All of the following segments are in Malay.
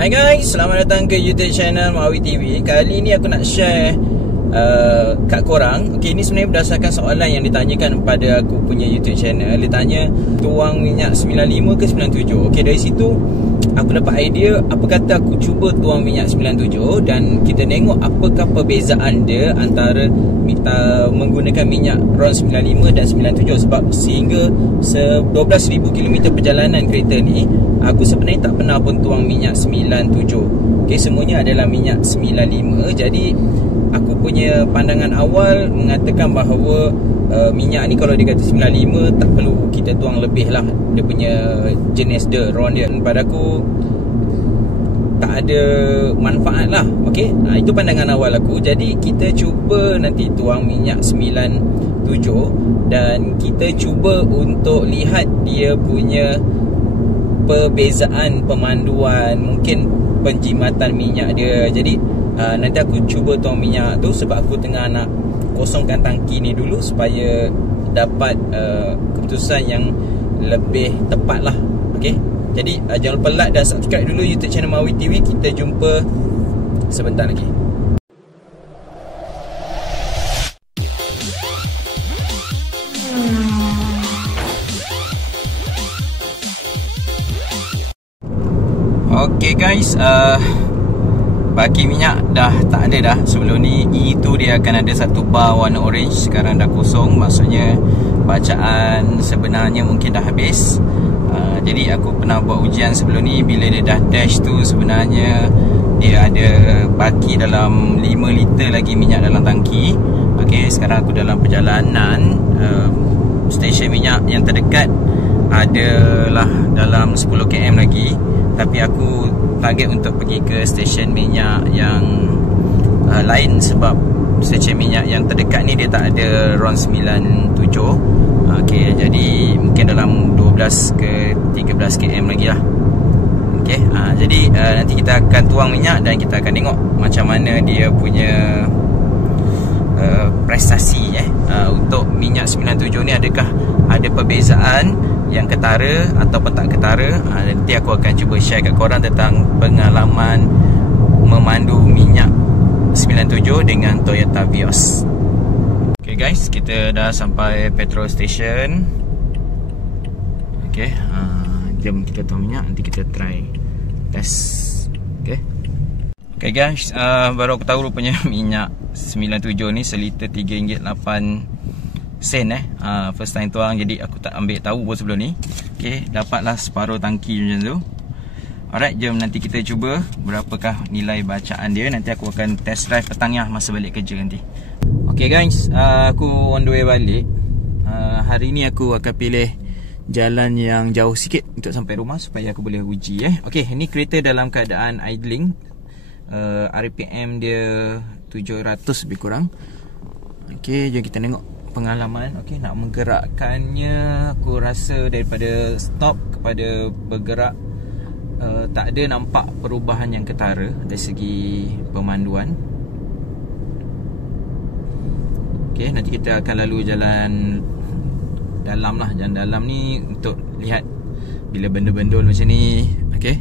Hai guys, selamat datang ke YouTube channel Mawi TV. Kali ni aku nak share kat korang. Okay, ni sebenarnya berdasarkan soalan yang ditanyakan pada aku punya YouTube channel. Dia tanya tuang minyak 95 ke 97. Okay, dari situ aku dapat idea. Apa kata aku cuba tuang minyak 97 dan kita tengok apakah perbezaan dia antara menggunakan minyak RON 95 dan 97. Sebab sehingga 12,000 km perjalanan kereta ni, aku sebenarnya tak pernah pun tuang minyak 97. Okay, semuanya adalah minyak 95. Jadi aku punya pandangan awal mengatakan bahawa minyak ni kalau dia kata 95, tak perlu kita tuang lebih lah. Dia punya jenis dia, RON dia, pada aku tak ada manfaat lah. Okay, itu pandangan awal aku. Jadi kita cuba nanti tuang minyak 97 dan kita cuba untuk lihat dia punya perbezaan pemanduan, mungkin penjimatan minyak dia. Jadi nanti aku cuba tuang minyak tu sebab aku tengah nak kosongkan tangki ni dulu supaya dapat keputusan yang lebih tepat lah. Okay, jadi jangan lupa like dan subscribe dulu YouTube channel Mawi TV. Kita jumpa sebentar lagi. Okay guys, baki minyak dah tak ada dah. Sebelum ni itu dia akan ada satu bar warna orange. Sekarang dah kosong, maksudnya bacaan sebenarnya mungkin dah habis. Jadi aku pernah buat ujian sebelum ni. Bila dia dah dash tu, sebenarnya dia ada baki dalam 5 liter lagi minyak dalam tangki. Okay, sekarang aku dalam perjalanan. Stesen minyak yang terdekat adalah dalam 10 km lagi. Tapi aku target untuk pergi ke stesen minyak yang lain. Sebab stesen minyak yang terdekat ni dia tak ada RON 97. Okay, jadi mungkin dalam 12 ke 13 km lagi lah. Okay, jadi nanti kita akan tuang minyak dan kita akan tengok macam mana dia punya prestasi untuk minyak 97 ni. Adakah ada perbezaan yang ketara ataupun tak ketara. Nanti aku akan cuba share kat korang tentang pengalaman memandu minyak 97 dengan Toyota Vios. Okay guys, kita dah sampai petrol station. Okay, jom kita tuang minyak. Nanti kita try test. Okay guys, baru aku tahu rupanya minyak 97 ni seliter RM3.8. First time tuang, jadi aku tak ambil tahu pun sebelum ni. Okay, dapatlah separuh tangki macam tu. Alright, jom nanti kita cuba berapakah nilai bacaan dia. Nanti aku akan test drive petangnya masa balik kerja nanti. Okay guys, aku on the way balik. Hari ni aku akan pilih jalan yang jauh sikit untuk sampai rumah supaya aku boleh uji. Okay, ni kereta dalam keadaan idling. RPM dia 700 lebih kurang. Okay, jom kita tengok pengalaman. Okay, nak menggerakkannya, aku rasa daripada stop kepada bergerak, tak ada nampak perubahan yang ketara dari segi pemanduan. Okay, nanti kita akan lalu jalan dalam lah. Jalan dalam ni untuk lihat bila benda-benda macam ni. Okay,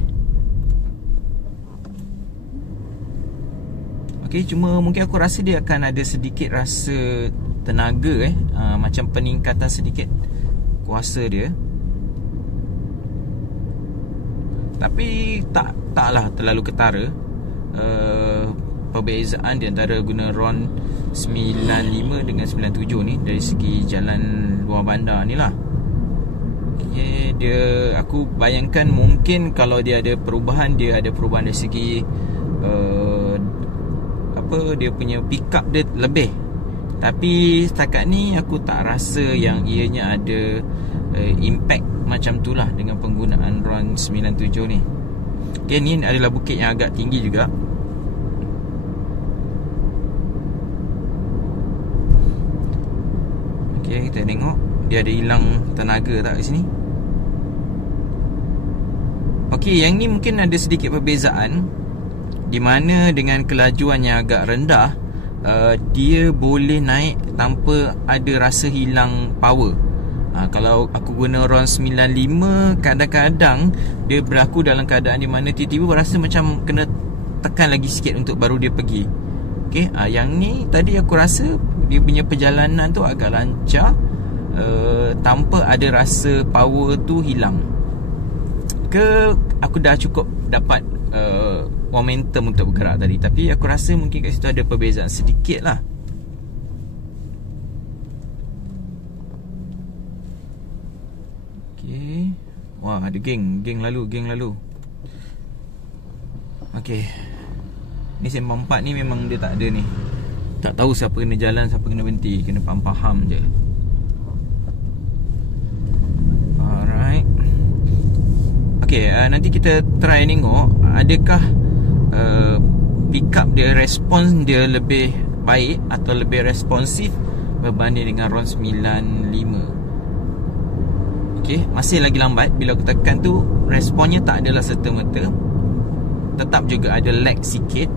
okay, cuma mungkin aku rasa dia akan ada sedikit rasa tenaga macam peningkatan sedikit kuasa dia. Tapi taklah terlalu ketara. Perbezaan di antara guna RON 95 dengan 97 ni dari segi jalan luar bandar ni lah. Okay, aku bayangkan mungkin kalau dia ada perubahan, dia ada perubahan dari segi dia punya pick up dia lebih. Tapi setakat ni aku tak rasa yang ianya ada impact macam tu lah dengan penggunaan RON 97 ni. Okay, ni adalah bukit yang agak tinggi juga. Okay, kita tengok dia ada hilang tenaga tak kat sini. Okay, yang ni mungkin ada sedikit perbezaan, di mana dengan kelajuan yang agak rendah, dia boleh naik tanpa ada rasa hilang power. Kalau aku guna RON 95, kadang-kadang dia berlaku dalam keadaan di mana tiba-tiba rasa macam kena tekan lagi sikit untuk baru dia pergi. Okay, yang ni tadi aku rasa dia punya perjalanan tu agak lancar, tanpa ada rasa power tu hilang. Ke aku dah cukup dapat momentum untuk bergerak tadi. Tapi aku rasa mungkin kat situ ada perbezaan sedikit lah. Okay. Wah, ada geng lalu. Okay, ni sembang 4 ni memang dia tak ada ni. Tak tahu siapa kena jalan, siapa kena berhenti. Kena faham je. Alright. Okay, nanti kita try tengok adakah pick up dia, respons dia lebih baik atau lebih responsif berbanding dengan RON 95. Okay, masih lagi lambat. Bila aku tekan tu, responnya tak adalah serta-merta. Tetap juga ada lag sikit.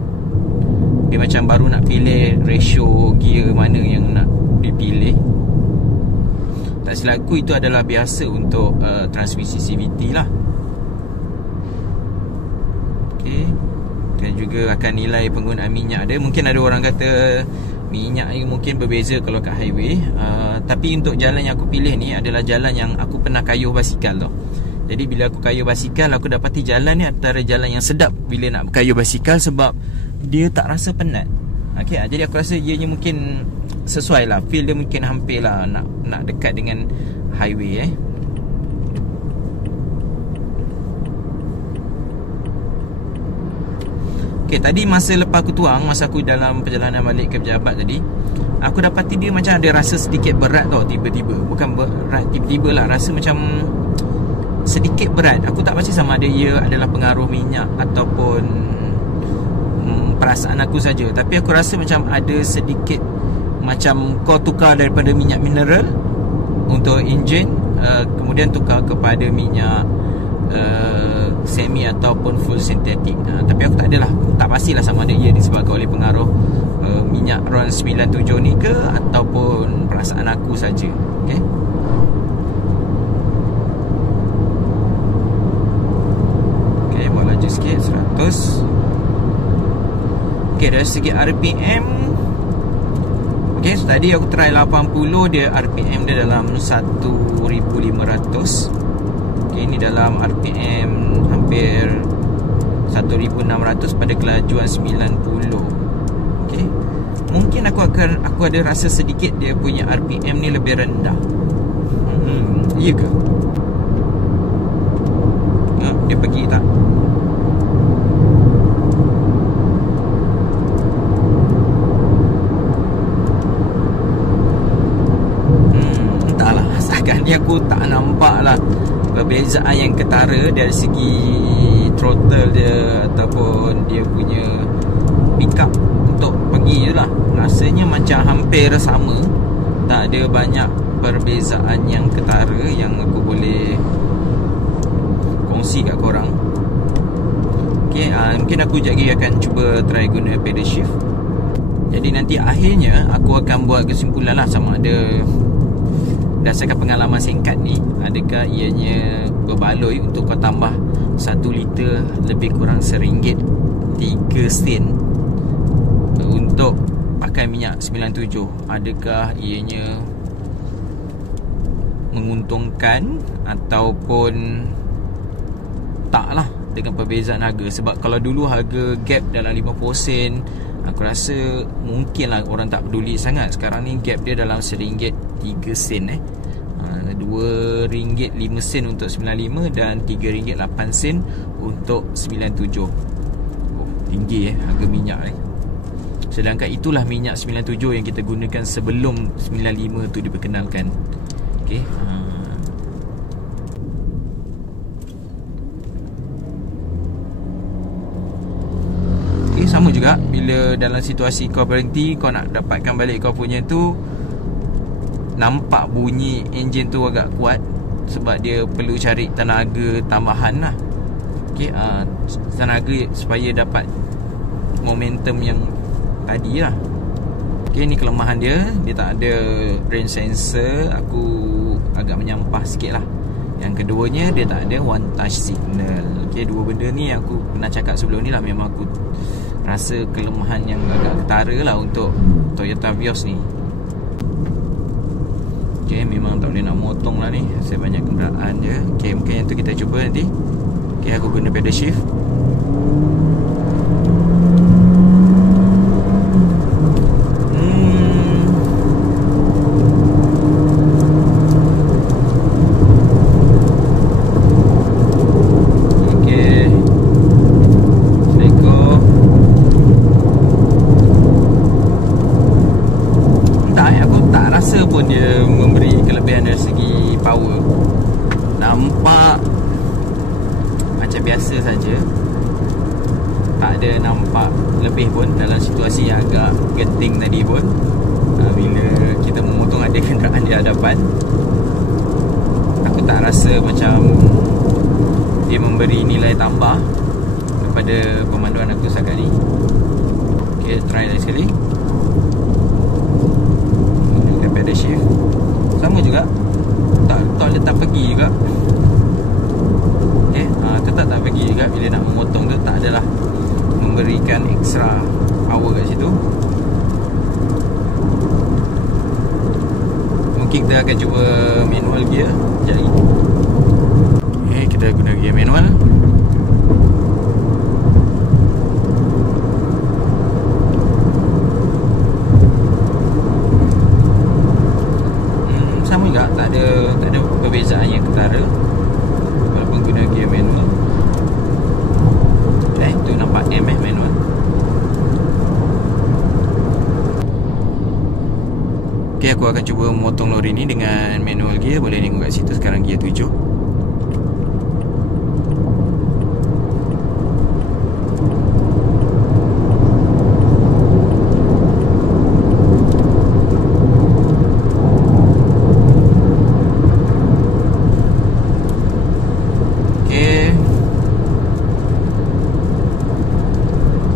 Dia macam baru nak pilih ratio gear mana yang nak dipilih. Tak silap aku, itu adalah biasa untuk transmisi CVT lah. Okay, dan juga akan nilai penggunaan minyak dia. Mungkin ada orang kata minyak ni mungkin berbeza kalau kat highway, tapi untuk jalan yang aku pilih ni adalah jalan yang aku pernah kayuh basikal tau. Jadi bila aku kayuh basikal, aku dapati jalan ni antara jalan yang sedap bila nak kayuh basikal, sebab dia tak rasa penat. Okay, jadi aku rasa ianya mungkin sesuai lah, feel dia mungkin hampir lah nak dekat dengan highway. Okay, tadi masa lepas aku tuang, masa aku dalam perjalanan balik ke pejabat tadi, aku dapati dia macam ada rasa sedikit berat tau tiba-tiba. Bukan berat tiba-tiba lah, rasa macam sedikit berat. Aku tak pasti sama ada ia adalah pengaruh minyak ataupun perasaan aku saja. Tapi aku rasa macam ada sedikit macam kau tukar daripada minyak mineral untuk enjin, kemudian tukar kepada minyak semi ataupun full sintetik. Tapi aku tak adalah, tak pastilah sama ada ia disebabkan oleh pengaruh minyak RON 97 ni ke ataupun perasaan aku saja. Okay, okay, buat laju sikit 100. Okay, dari segi RPM, okay, so tadi aku try 80, dia RPM dia dalam 1500. Okay, ini dalam RPM hampir 1600 pada kelajuan 90. Okay, mungkin aku ada rasa sedikit dia punya RPM ni lebih rendah. Iya ke? Dia pergi tak? Entahlah, asalkan ni aku tak nampak lah perbezaan yang ketara dari segi throttle dia ataupun dia punya pick up untuk pergi je lah. Rasanya macam hampir sama, tak ada banyak perbezaan yang ketara yang aku boleh kongsi kat korang. Okay, mungkin aku sekejap lagi akan cuba try guna pedal shift. Jadi nanti akhirnya aku akan buat kesimpulan lah sama ada berdasarkan pengalaman singkat ni, adakah ianya berbaloi untuk kau tambah 1 liter lebih kurang RM1.03 untuk pakai minyak 97. Adakah ianya menguntungkan ataupun tak lah dengan perbezaan harga. Sebab kalau dulu harga gap dalam 50 sen, aku rasa mungkin lah orang tak peduli sangat. Sekarang ni gap dia dalam RM1.03, RM2.05 untuk 95 dan RM3.08 untuk 97. Oh, tinggi harga minyak Sedangkan itulah minyak 97 yang kita gunakan sebelum 95 tu diperkenalkan. Okey. Okay, sama juga bila dalam situasi kau berhenti, kau nak dapatkan balik kau punya tu, nampak bunyi enjin tu agak kuat sebab dia perlu cari tenaga tambahan lah. Okay, tenaga supaya dapat momentum yang tadi lah. Okay, ni kelemahan dia. Dia tak ada range sensor. Aku agak menyampah sikit lah. Yang keduanya, dia tak ada one touch signal. Okay, dua benda ni aku pernah cakap sebelum ni lah, memang aku rasa kelemahan yang agak ketara lah untuk Toyota Vios ni. Okay, memang tak boleh nak motong lah ni, saya banyak kenderaan je. Okay, mungkin yang tu kita cuba nanti. Okay, aku guna pedal shift. Pun dia memberi kelebihan dari segi power. Nampak macam biasa saja, tak ada nampak lebih pun dalam situasi yang agak genting tadi pun. Bila kita memotong ada kenderaan di hadapan, aku tak rasa macam dia memberi nilai tambah kepada pemanduan aku setakat ni. Okay, try lagi sekali. Pedal shift sama juga, tak letak pergi juga. Okay, tetap tak pergi juga. Bila nak memotong tu tak adalah memberikan extra power kat situ. Mungkin kita akan cuba manual gear sekejap lagi. Okay, kita guna gear manual. Tak ada perbezaan yang ketara walaupun guna gear manual. Tu nampak M manual. Okay, aku akan cuba memotong lori ni dengan manual gear. Boleh tengok kat situ sekarang gear 7.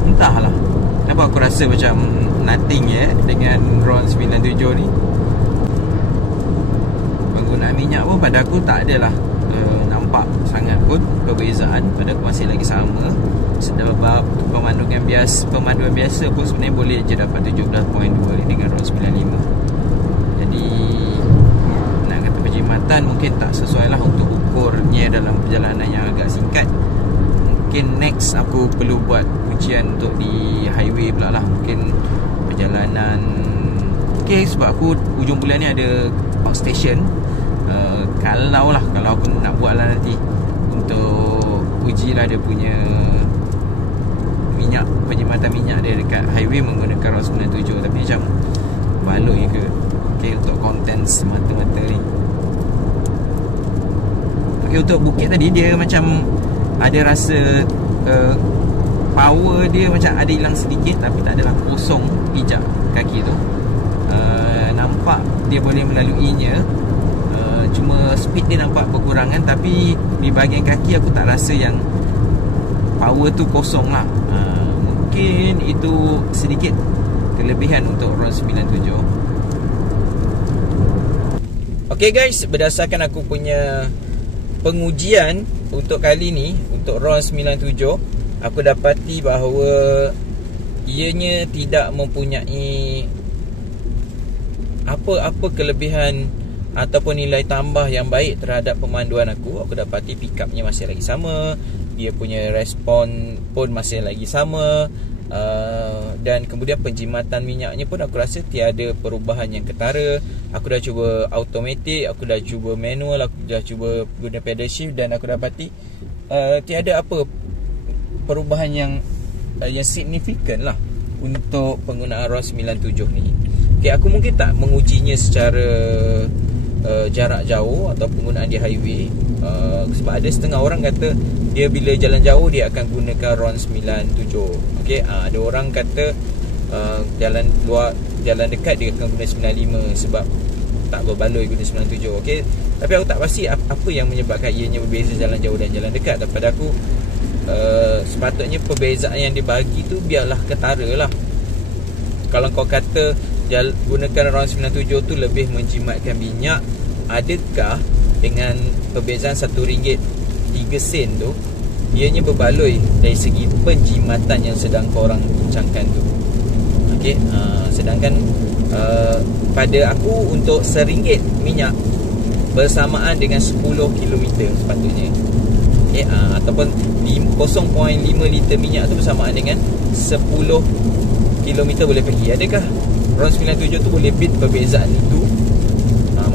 Entahlah kenapa aku rasa macam nothing dengan RON 97 ni. Penggunaan minyak pun pada aku tak adalah nampak sangat pun perbezaan. Pada aku masih lagi sama. Sebab pemanduan biasa pun sebenarnya boleh je dapat 17.2 dengan RON 95. Jadi nak kata perkhidmatan mungkin tak sesuai lah untuk ukurnya dalam perjalanan yang agak singkat. Mungkin next aku perlu buat ujian untuk di highway pula lah. Mungkin perjalanan sebab aku hujung bulan ni ada outstation. Kalau aku nak buat lah nanti untuk uji lah dia punya minyak, penjimatan minyak dia dekat highway menggunakan RON 97. Tapi macam baloi ke untuk konten semata-mata ni. Untuk bukit tadi dia macam ada rasa power dia macam ada hilang sedikit, tapi tak adalah kosong pijak kaki tu. Nampak dia boleh melaluinya, cuma speed dia nampak berkurangan. Tapi di bahagian kaki aku tak rasa yang power tu kosong lah. Mungkin itu sedikit kelebihan untuk RON 97. Okay guys, berdasarkan aku punya pengujian untuk kali ni, untuk RON 97, aku dapati bahawa ianya tidak mempunyai apa-apa kelebihan ataupun nilai tambah yang baik terhadap pemanduan aku. Aku dapati pick upnya masih lagi sama, dia punya respon pun masih lagi sama, dan kemudian penjimatan minyaknya pun aku rasa tiada perubahan yang ketara. Aku dah cuba automatic, aku dah cuba manual, aku dah cuba guna pedal shift, dan aku dapati tiada apa perubahan yang signifikan lah untuk penggunaan RON 97 ni. Okay, aku mungkin tak mengujinya secara jarak jauh atau penggunaan di highway, sebab ada setengah orang kata dia bila jalan jauh dia akan gunakan RON 97. Okay, ada orang kata jalan luar, jalan dekat dia akan guna 95 sebab tak berbaloi guna 97. Okay, tapi aku tak pasti apa yang menyebabkan ianya berbeza jalan jauh dan jalan dekat. Daripada aku sepatutnya perbezaan yang dibagi tu biarlah ketara lah. Kalau kau kata gunakan RON 97 tu lebih menjimatkan minyak, adakah dengan perbezaan RM1.03 tu ianya berbaloi dari segi penjimatan yang sedang korang bincangkan tu. Okey, sedangkan pada aku untuk RM1 minyak bersamaan dengan 10 km sepatutnya. Okey, ataupun 0.5 liter minyak tu bersamaan dengan 10 km boleh pergi. Adakah RON 97 tu boleh beat perbezaan itu?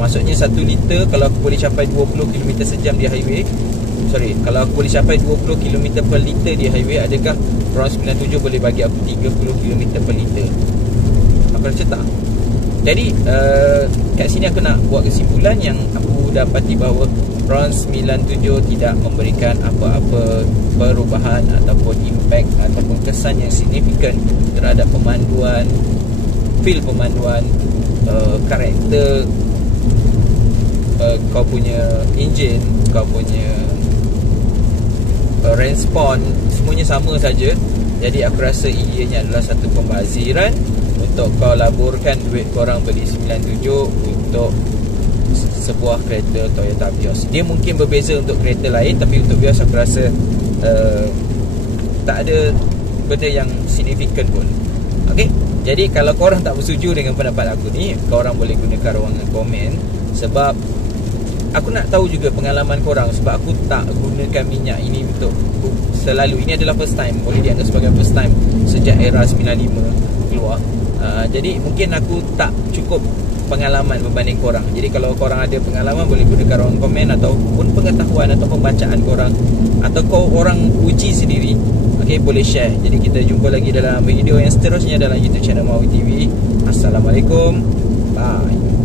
Maksudnya 1 liter kalau aku boleh capai 20 km sejam di highway, kalau aku boleh capai 20 km per liter di highway, adakah RON 97 boleh bagi aku 30 km per liter? Aku rasa tak. Jadi kat sini aku nak buat kesimpulan yang aku dapati bahawa RON 97 tidak memberikan apa-apa perubahan ataupun impact ataupun kesan yang signifikan terhadap pemanduan, feel pemanduan, karakter kau punya enjin, kau punya respon, semuanya sama saja. Jadi aku rasa ianya adalah satu pembaziran untuk kau laburkan duit korang beli 97 untuk sebuah kereta Toyota Vios. Dia mungkin berbeza untuk kereta lain, tapi untuk Vios aku rasa tak ada benda yang signifikan pun. Okey, jadi kalau korang tak bersetuju dengan pendapat aku ni, korang boleh gunakan ruangan komen. Sebab aku nak tahu juga pengalaman korang, sebab aku tak gunakan minyak ini untuk selalu. Ini adalah first time, boleh dianggap sebagai first time sejak era 95 keluar. Jadi mungkin aku tak cukup pengalaman berbanding korang. Jadi kalau korang ada pengalaman, boleh gunakan ruang komen ataupun pengetahuan atau pembacaan korang, atau korang uji sendiri. Okay, boleh share. Jadi kita jumpa lagi dalam video yang seterusnya dalam YouTube channel Mawi TV. Assalamualaikum. Bye.